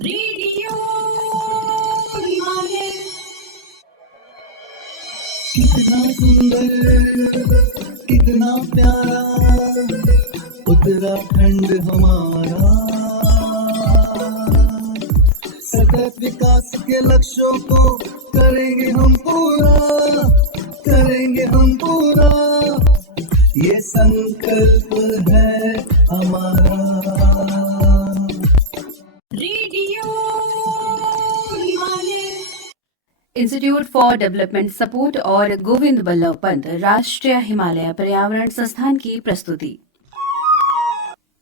Radio Himalaya. कितना सुंदर कितना प्यारा उत्तराखंड हमारा, सतत विकास के लक्ष्यों को करेंगे हम पूरा, ये संकल्प है हमारा। Radio Himalaya. Institute for development support और गोविंद बल्लभ पंत राष्ट्रीय हिमालय पर्यावरण संस्थान की प्रस्तुति।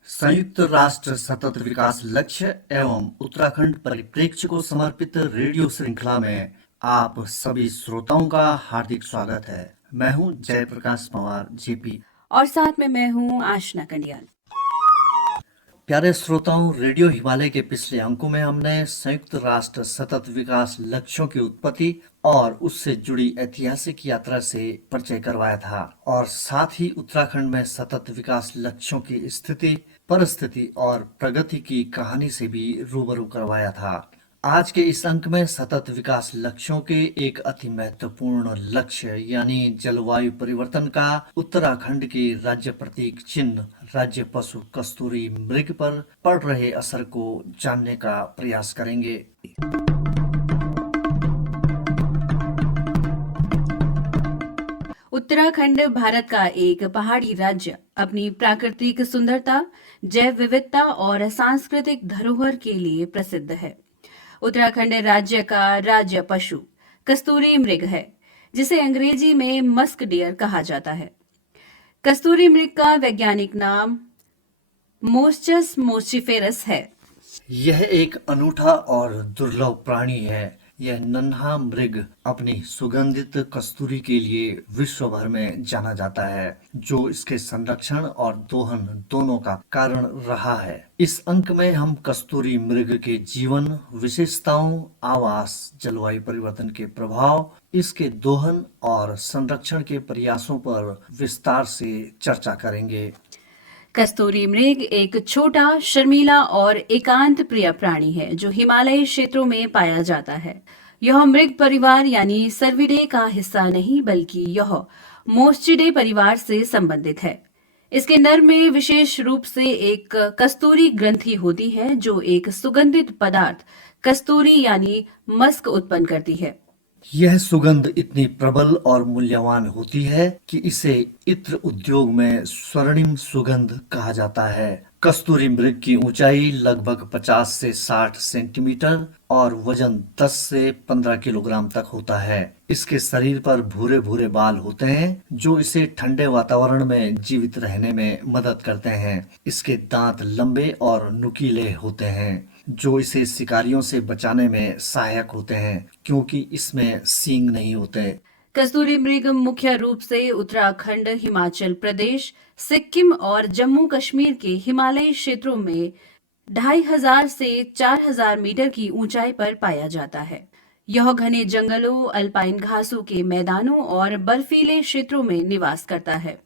संयुक्त राष्ट्र सतत विकास लक्ष्य एवं उत्तराखंड परिप्रेक्ष्य को समर्पित रेडियो श्रृंखला में आप सभी श्रोताओं का हार्दिक स्वागत है। मैं हूं जयप्रकाश पवार जेपी और साथ में मैं हूं आशना कंडियाल। प्यारे श्रोताओं, रेडियो हिमालय के पिछले अंकों में हमने संयुक्त राष्ट्र सतत विकास लक्ष्यों की उत्पत्ति और उससे जुड़ी ऐतिहासिक यात्रा से परिचय करवाया था और साथ ही उत्तराखंड में सतत विकास लक्ष्यों की स्थिति, परिस्थिति और प्रगति की कहानी से भी रूबरू करवाया था। आज के इस अंक में सतत विकास लक्ष्यों के एक अति महत्वपूर्ण लक्ष्य यानी जलवायु परिवर्तन का उत्तराखंड के राज्य प्रतीक चिन्ह राज्य पशु कस्तूरी मृग पर पड़ रहे असर को जानने का प्रयास करेंगे। उत्तराखंड भारत का एक पहाड़ी राज्य अपनी प्राकृतिक सुंदरता, जैव विविधता और सांस्कृतिक धरोहर के लिए प्रसिद्ध है। उत्तराखंड राज्य का राज्य पशु कस्तूरी मृग है, जिसे अंग्रेजी में मस्क डियर कहा जाता है। कस्तूरी मृग का वैज्ञानिक नाम मोस्चस मोस्टिफेरस है। यह एक अनूठा और दुर्लभ प्राणी है। यह नन्हा मृग अपनी सुगंधित कस्तूरी के लिए विश्व भर में जाना जाता है, जो इसके संरक्षण और दोहन दोनों का कारण रहा है। इस अंक में हम कस्तूरी मृग के जीवन, विशेषताओं, आवास, जलवायु परिवर्तन के प्रभाव, इसके दोहन और संरक्षण के प्रयासों पर विस्तार से चर्चा करेंगे। कस्तूरी मृग एक छोटा, शर्मीला और एकांत प्रिय प्राणी है जो हिमालयी क्षेत्रों में पाया जाता है। यह मृग परिवार यानी सर्विडे का हिस्सा नहीं, बल्कि यह मोस्चिडे परिवार से संबंधित है। इसके नर में विशेष रूप से एक कस्तूरी ग्रंथि होती है जो एक सुगंधित पदार्थ कस्तूरी यानी मस्क उत्पन्न करती है। यह सुगंध इतनी प्रबल और मूल्यवान होती है कि इसे इत्र उद्योग में स्वर्णिम सुगंध कहा जाता है। कस्तूरी मृग की ऊंचाई लगभग 50 से 60 सेंटीमीटर और वजन 10 से 15 किलोग्राम तक होता है। इसके शरीर पर भूरे भूरे बाल होते हैं जो इसे ठंडे वातावरण में जीवित रहने में मदद करते हैं। इसके दांत लंबे और नुकीले होते हैं जो इसे शिकारियों से बचाने में सहायक होते हैं, क्योंकि इसमें सींग नहीं होते। कस्तूरी मृग मुख्य रूप से उत्तराखंड, हिमाचल प्रदेश, सिक्किम और जम्मू कश्मीर के हिमालयी क्षेत्रों में 2500 से 4000 मीटर की ऊंचाई पर पाया जाता है। यह घने जंगलों, अल्पाइन घासों के मैदानों और बर्फीले क्षेत्रों में निवास करता है।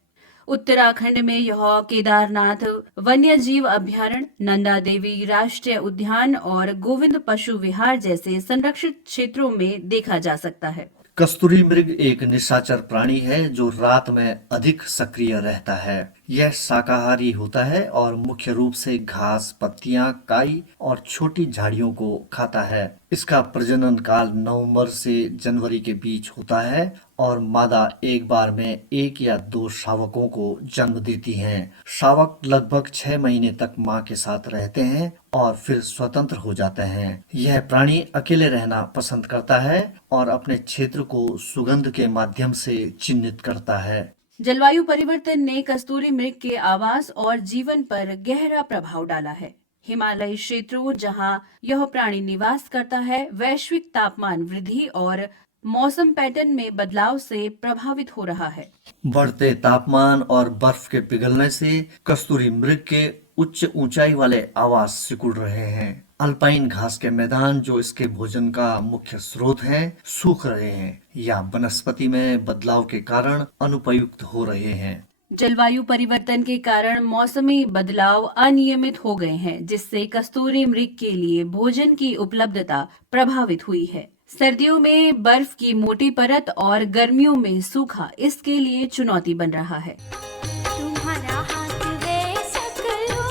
उत्तराखंड में यह केदारनाथ वन्यजीव अभयारण्य, नंदा देवी राष्ट्रीय उद्यान और गोविंद पशु विहार जैसे संरक्षित क्षेत्रों में देखा जा सकता है। कस्तूरी मृग एक निशाचर प्राणी है जो रात में अधिक सक्रिय रहता है। यह शाकाहारी होता है और मुख्य रूप से घास, पत्तियां, काई और छोटी झाड़ियों को खाता है। इसका प्रजनन काल नवंबर से जनवरी के बीच होता है और मादा एक बार में 1 या 2 शावकों को जन्म देती हैं। शावक लगभग 6 महीने तक मां के साथ रहते हैं और फिर स्वतंत्र हो जाते हैं। यह प्राणी अकेले रहना पसंद करता है और अपने क्षेत्र को सुगंध के माध्यम से चिन्हित करता है। जलवायु परिवर्तन ने कस्तूरी मृग के आवास और जीवन पर गहरा प्रभाव डाला है। हिमालयी क्षेत्रों जहां यह प्राणी निवास करता है, वैश्विक तापमान वृद्धि और मौसम पैटर्न में बदलाव से प्रभावित हो रहा है। बढ़ते तापमान और बर्फ के पिघलने से कस्तूरी मृग के उच्च ऊंचाई वाले आवास सिकुड़ रहे हैं। अल्पाइन घास के मैदान जो इसके भोजन का मुख्य स्रोत हैं, सूख रहे हैं या वनस्पति में बदलाव के कारण अनुपयुक्त हो रहे हैं। जलवायु परिवर्तन के कारण मौसमी बदलाव अनियमित हो गए हैं, जिससे कस्तूरी मृग के लिए भोजन की उपलब्धता प्रभावित हुई है। सर्दियों में बर्फ की मोटी परत और गर्मियों में सूखा इसके लिए चुनौती बन रहा है। तुम्हारा हाथ वे सकलो,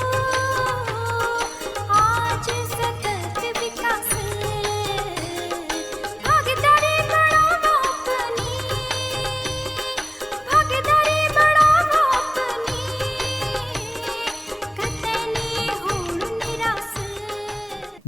आज सतत विकास, भागीदारी बढ़ाओ अपनी, भागीदारी बढ़ाओ अपनी, कतनी होड़ निराश।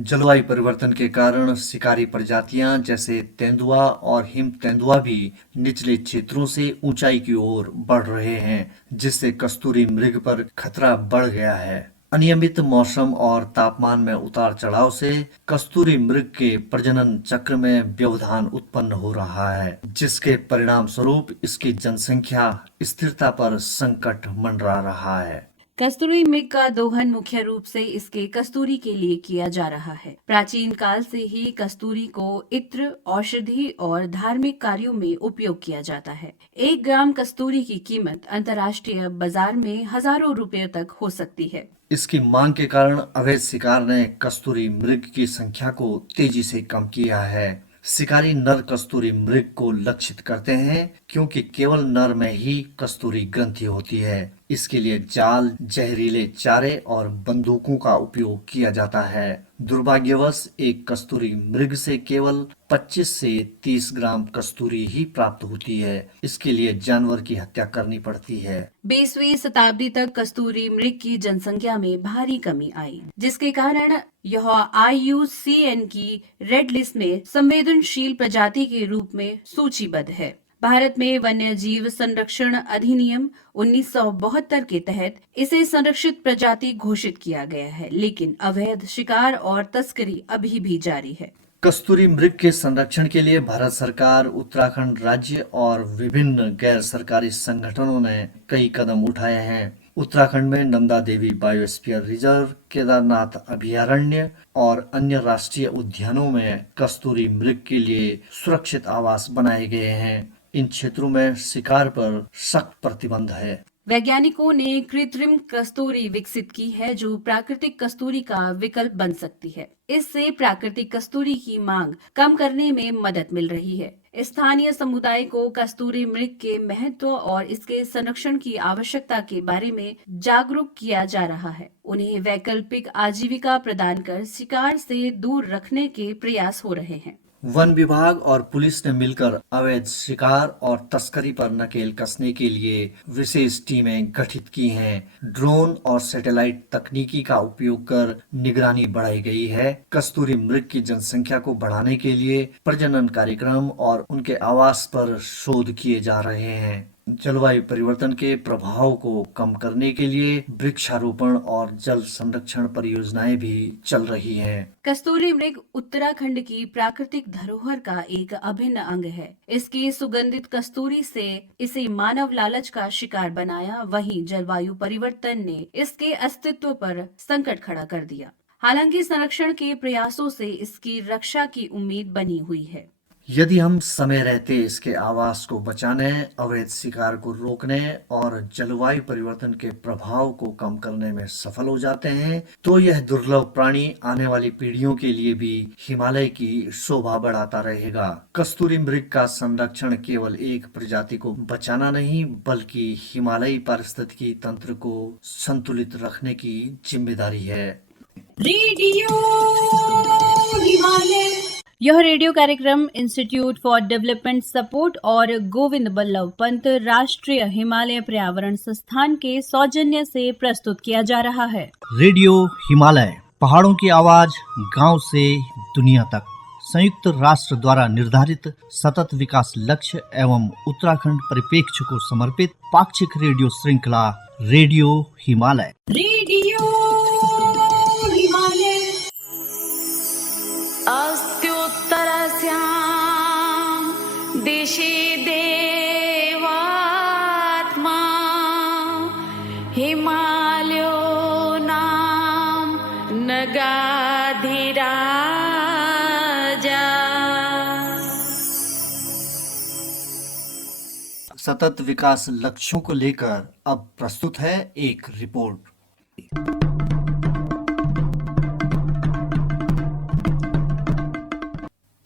जलवायु परिवर्तन के कारण शिकारी प्रजातियां जैसे तेंदुआ और हिम तेंदुआ भी निचले क्षेत्रों से ऊंचाई की ओर बढ़ रहे हैं, जिससे कस्तूरी मृग पर खतरा बढ़ गया है। अनियमित मौसम और तापमान में उतार चढ़ाव से कस्तूरी मृग के प्रजनन चक्र में व्यवधान उत्पन्न हो रहा है, जिसके परिणाम स्वरूप इसकी जनसंख्या स्थिरता पर संकट मंडरा रहा है। कस्तूरी मृग का दोहन मुख्य रूप से इसके कस्तूरी के लिए किया जा रहा है। प्राचीन काल से ही कस्तूरी को इत्र, औषधि और धार्मिक कार्यों में उपयोग किया जाता है। 1 ग्राम कस्तूरी की कीमत अंतर्राष्ट्रीय बाजार में हजारों रुपयों तक हो सकती है। इसकी मांग के कारण अवैध शिकार ने कस्तूरी मृग की संख्या को तेजी से कम किया है। शिकारी नर कस्तूरी मृग को लक्षित करते हैं क्योंकि केवल नर में ही कस्तूरी ग्रंथि होती है। इसके लिए जाल, जहरीले चारे और बंदूकों का उपयोग किया जाता है। दुर्भाग्यवश एक कस्तूरी मृग से केवल 25 से 30 ग्राम कस्तूरी ही प्राप्त होती है। इसके लिए जानवर की हत्या करनी पड़ती है। 20वीं शताब्दी तक कस्तूरी मृग की जनसंख्या में भारी कमी आई, जिसके कारण यह IUCN की रेड लिस्ट में संवेदनशील प्रजाति के रूप में सूचीबद्ध है। भारत में वन्य जीव संरक्षण अधिनियम 1972 के तहत इसे संरक्षित प्रजाति घोषित किया गया है, लेकिन अवैध शिकार और तस्करी अभी भी जारी है। कस्तूरी मृग के संरक्षण के लिए भारत सरकार, उत्तराखंड राज्य और विभिन्न गैर सरकारी संगठनों ने कई कदम उठाए हैं। उत्तराखंड में नंदा देवी बायोस्फीयर रिजर्व, केदारनाथ अभयारण्य और अन्य राष्ट्रीय उद्यानों में कस्तूरी मृग के लिए सुरक्षित आवास बनाए गए हैं। इन क्षेत्रों में शिकार पर सख्त प्रतिबंध है। वैज्ञानिकों ने कृत्रिम कस्तूरी विकसित की है, जो प्राकृतिक कस्तूरी का विकल्प बन सकती है। इससे प्राकृतिक कस्तूरी की मांग कम करने में मदद मिल रही है। स्थानीय समुदाय को कस्तूरी मृग के महत्व और इसके संरक्षण की आवश्यकता के बारे में जागरूक किया जा रहा है। उन्हें वैकल्पिक आजीविका प्रदान कर शिकार से दूर रखने के प्रयास हो रहे हैं। वन विभाग और पुलिस ने मिलकर अवैध शिकार और तस्करी पर नकेल कसने के लिए विशेष टीमें गठित की हैं। ड्रोन और सैटेलाइट तकनीकी का उपयोग कर निगरानी बढ़ाई गई है। कस्तूरी मृग की जनसंख्या को बढ़ाने के लिए प्रजनन कार्यक्रम और उनके आवास पर शोध किए जा रहे हैं। जलवायु परिवर्तन के प्रभाव को कम करने के लिए वृक्षारोपण और जल संरक्षण परियोजनाएं भी चल रही हैं। कस्तूरी मृग उत्तराखंड की प्राकृतिक धरोहर का एक अभिन्न अंग है। इसकी सुगंधित कस्तूरी से इसे मानव लालच का शिकार बनाया, वहीं जलवायु परिवर्तन ने इसके अस्तित्व पर संकट खड़ा कर दिया। हालांकि संरक्षण के प्रयासों से इसकी रक्षा की उम्मीद बनी हुई है। यदि हम समय रहते इसके आवास को बचाने, अवैध शिकार को रोकने और जलवायु परिवर्तन के प्रभाव को कम करने में सफल हो जाते हैं, तो यह दुर्लभ प्राणी आने वाली पीढ़ियों के लिए भी हिमालय की शोभा बढ़ाता रहेगा। कस्तूरी मृग का संरक्षण केवल एक प्रजाति को बचाना नहीं, बल्कि हिमालयी पारिस्थितिकी तंत्र को संतुलित रखने की जिम्मेदारी है। रेडियो हिमालय। यह रेडियो कार्यक्रम इंस्टीट्यूट फॉर डेवलपमेंट सपोर्ट और गोविंद बल्लभ पंत राष्ट्रीय हिमालय पर्यावरण संस्थान के सौजन्य से प्रस्तुत किया जा रहा है। रेडियो हिमालय, पहाड़ों की आवाज गांव से दुनिया तक। संयुक्त राष्ट्र द्वारा निर्धारित सतत विकास लक्ष्य एवं उत्तराखंड परिप्रेक्ष्य को समर्पित पाक्षिक रेडियो श्रृंखला रेडियो हिमालय। रेडियो हिमालय। अस्त्युत्तरस्यां दिशि देवात्मा हिमालयो नाम नगाधिराजा। सतत विकास लक्ष्यों को लेकर अब प्रस्तुत है एक रिपोर्ट।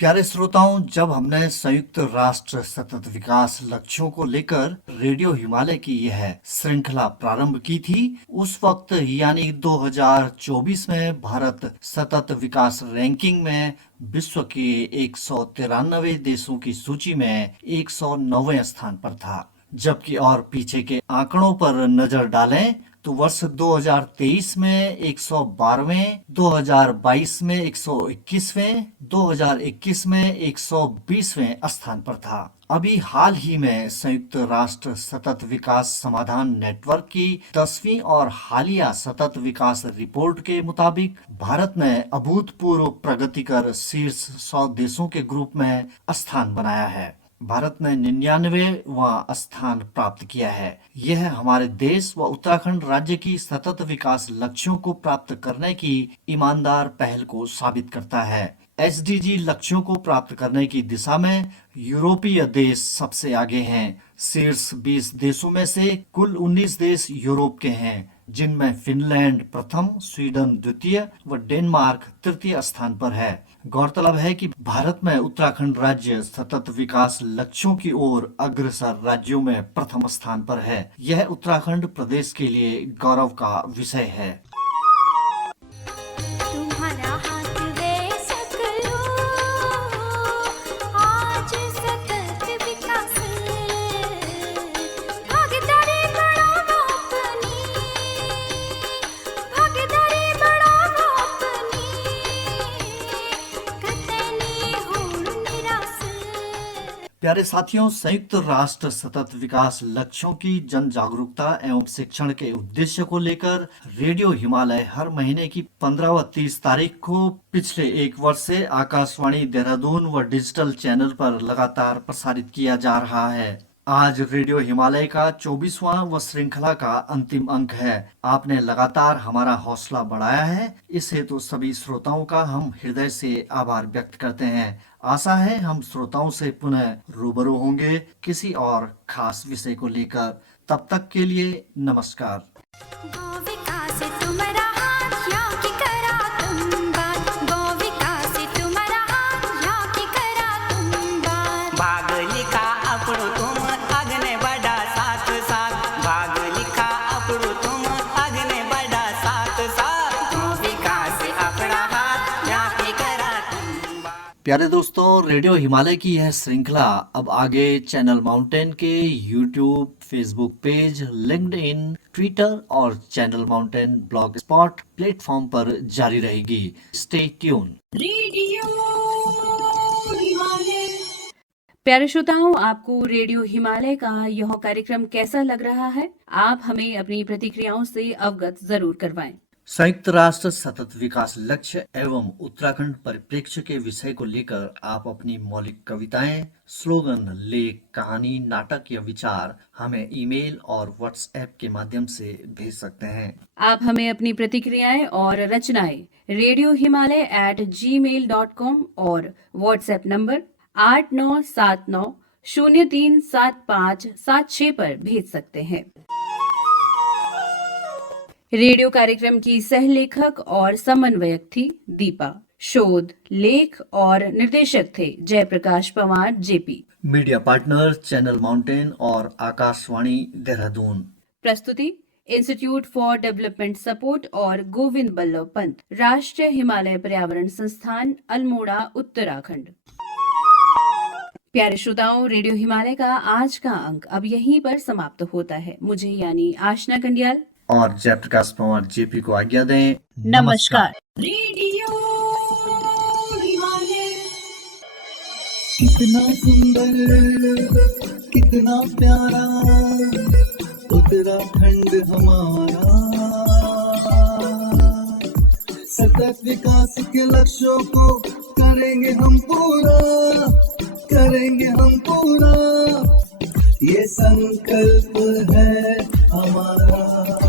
प्यारे श्रोताओं, जब हमने संयुक्त राष्ट्र सतत विकास लक्ष्यों को लेकर रेडियो हिमालय की यह श्रृंखला प्रारंभ की थी, उस वक्त यानी 2024 में भारत सतत विकास रैंकिंग में विश्व के 193 देशों की सूची में 109वें स्थान पर था। जबकि और पीछे के आंकड़ों पर नजर डालें तो वर्ष 2023 में 112वें, 2022 में 121वें, 2021 में 120वें स्थान पर था। अभी हाल ही में संयुक्त राष्ट्र सतत विकास समाधान नेटवर्क की 10वीं और हालिया सतत विकास रिपोर्ट के मुताबिक भारत ने अभूतपूर्व प्रगति कर शीर्ष 100 देशों के ग्रुप में स्थान बनाया है। भारत ने 99वां स्थान प्राप्त किया है। यह हमारे देश व उत्तराखंड राज्य की सतत विकास लक्ष्यों को प्राप्त करने की ईमानदार पहल को साबित करता है। SDG लक्ष्यों को प्राप्त करने की दिशा में यूरोपीय देश सबसे आगे हैं। शीर्ष 20 देशों में से कुल 19 देश यूरोप के हैं, जिनमें फिनलैंड प्रथम, स्वीडन द्वितीय व डेनमार्क तृतीय स्थान पर है। गौरतलब है कि भारत में उत्तराखंड राज्य सतत विकास लक्ष्यों की ओर अग्रसर राज्यों में प्रथम स्थान पर है। यह उत्तराखंड प्रदेश के लिए गौरव का विषय है। तुम्हारा हाथ वे सकलो आज सतत विकास भागीदारी बढ़ाओ अपनी कतनी होड़ निराश। प्यारे साथियों, संयुक्त राष्ट्र सतत विकास लक्ष्यों की जन जागरूकता एवं शिक्षण के उद्देश्य को लेकर रेडियो हिमालय हर महीने की 15 व 30 तारीख को पिछले 1 वर्ष से आकाशवाणी देहरादून व डिजिटल चैनल पर लगातार प्रसारित किया जा रहा है। आज रेडियो हिमालय का 24वां व श्रृंखला का अंतिम अंक है। आपने लगातार हमारा हौसला बढ़ाया है, इस हेतु सभी श्रोताओं का हम हृदय से आभार व्यक्त करते हैं। आशा है हम श्रोताओं से पुनः रूबरू होंगे किसी और खास विषय को लेकर। तब तक के लिए नमस्कार। गो विकास तुम्हारा हाथ या की करा तुम बात, गो विकास तुम्हारा हाथ या की करा तुम बात। भाग लिखा अपड़ो तुम अगने बढ़ा साथ साथ, भाग लिखा अपड़ो तुम अगने बढ़ा साथ साथ, गो विकास अपना हाथ या की करा तुम बात। प्यारे दोस्तों, रेडियो हिमालय की यह श्रृंखला अब आगे चैनल माउंटेन के YouTube, Facebook page, LinkedIn, Twitter और Channel Mountain blog spot platform पर जारी रहेगी। Stay tune. रेडियो हिमालय। प्यारे श्रोताओं, आपको रेडियो हिमालय का यह कार्यक्रम कैसा लग रहा है? आप हमें अपनी प्रतिक्रियाओं से अवगत जरूर करवाएं। संयुक्त राष्ट्र सतत विकास लक्ष्य एवं उत्तराखंड परिप्रेक्ष्य के विषय को लेकर आप अपनी मौलिक कविताएं, स्लोगन, लेख, कहानी, नाटक या विचार हमें ईमेल और व्हाट्सएप के माध्यम से भेज सकते हैं। आप हमें अपनी प्रतिक्रियाएं और रचनाएं radiohimalay@gmail.com और व्हाट्सएप नंबर 8979037576 पर भेज सकते हैं। रेडियो कार्यक्रम की सहलेखक और समन्वयक थी दीपा। शोध, लेख और निर्देशक थे Jayaprakash Panwar JP. Media partner channel mountain और आकाशवाणी देहरादून। प्रस्तुति इंस्टीट्यूट फॉर डेवलपमेंट सपोर्ट और गोविंद बल्लभ पंत, राष्ट्रीय हिमालय पर्यावरण संस्थान, अल्मोड़ा, उत्तराखंड। प्यारे श्रोताओं, रेडियो हिमालय का आज का अंक अब यहीं पर समाप्त होता है। मुझे यानी आशना कंडियाल और जयप्रकाश पंवार जेपी को आज्ञा दें। नमस्कार। रेडियो हिमालय। कितना सुंदर, कितना प्यारा उत्तराखंड हमारा। सतत विकास के लक्ष्यों को करेंगे हम पूरा, करेंगे हम पूरा। ये संकल्प है हमारा।